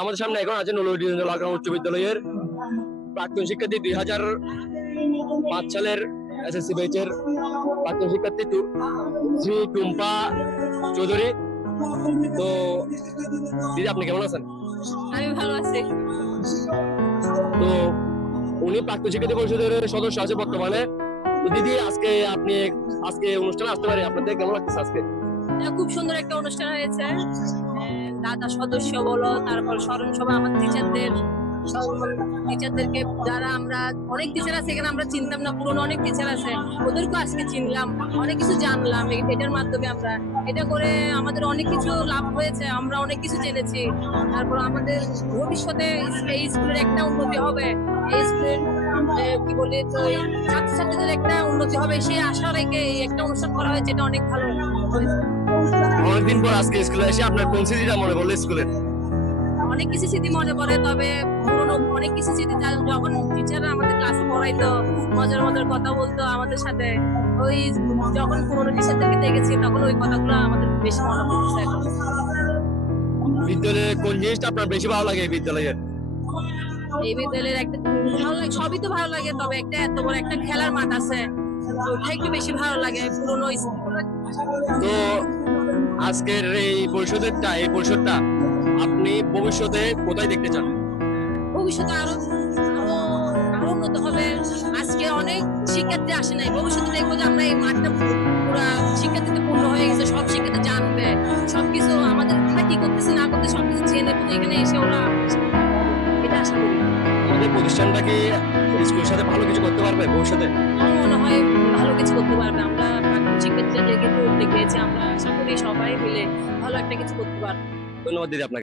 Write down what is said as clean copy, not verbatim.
আমাদের সামনে এখন আছে নলুডিলাকাম উচ্চ বিদ্যালয়ের প্রাক্তন শিক্ষার্থী 2005 সালের এসএসসি ব্যাচের প্রাক্তন শিক্ষার্থী শ্রী টুম্পা চৌধুরী। তো দিদি, আপনি কেমন আছেন? আমি ভালো আছি। তো উনি প্রাক্তন শিক্ষার্থী পরিষদের সদস্য আছে বর্তমানে। তো দিদি, আজকে অনুষ্ঠানে আসতে পারি, আপনাদের কেমন লাগছে আজকে? খুব সুন্দর একটা অনুষ্ঠান হয়েছে। দাদা সদস্য বলো, তারপর স্মরণ সভা, আমার টিচারদেরকে যারা আমরা অনেক টিচার আছে এখানে আমরা চিনতাম না, পুরনো অনেক টিচার আছে, ওদেরকে আজকে চিনলাম, অনেক কিছু জানলাম এটার মাধ্যমে। আমরা এটা করে আমাদের অনেক কিছু লাভ হয়েছে, আমরা অনেক কিছু জেনেছি। তারপর আমাদের ভবিষ্যতে এই স্কুলের একটা উন্নতি হবে, এই স্কুলের কি বলি তো ছাত্রছাত্রীদের একটা উন্নতি হবে সেই আশা রেখে একটা অনুষ্ঠান করা হয়েছে, এটা অনেক ভালো হয়েছে। অনেকদিন পর আজকে স্কুলে এসে আপনার কোন স্মৃতিটা মনে পড়লো স্কুলের? অনেক কিছু স্মৃতি মনে পড়ে, তবে পুরোনো অনেক কিছু স্মৃতি যখন টিচাররা আমাদের ক্লাসে পড়াইতো, মজার মজার কথা বলতো আমাদের সাথে, ওই যখন পুরোনো টিচারদেরকে দেখেছি তখন ওই কথাগুলো আমাদের বেশি মনে পড়ছে। বিদ্যালয়ে কোন জিনিসটা আপনার বেশি ভালো লাগে? এই বিদ্যালয়ের একটা ভালো লাগে, সবই তো ভালো লাগে, তবে একটা এত বড় একটা খেলার মাঠ আছে, ওটা একটু বেশি ভালো লাগে পুরোনো স্কুল। তো আজকের এই পরিষদটা আপনি ভবিষ্যতে কোথায় দেখতে চান? ভবিষ্যতে আরো আরো আরো উন্নত হবে। আজকে অনেক শিক্ষার্থী আসে নাই, ভবিষ্যতে দেখবো যে আমরা এই মাঠটা পুরা শিক্ষার্থীতে পূর্ণ হয়ে গেছে, সব শিক্ষার্থী জানবে সবকিছু, আমাদের আমরা কি করতেছি না করতে সবকিছু জেনে এখানে এসে ওরা এটা আশা করি। আমাদের প্রতিষ্ঠানটা কি স্কুলের সাথে ভালো কিছু করতে পারবে ভবিষ্যতে? আমার মনে হয় ভালো কিছু করতে পারবে। আমরা প্রাক্তন শিক্ষার্থীরা যেহেতু উদ্যোগ নিয়েছি, আমরা আশা করি সবাই মিলে ভালো একটা কিছু করতে পারবো। ধন্যবাদ দিদি আপনাকে।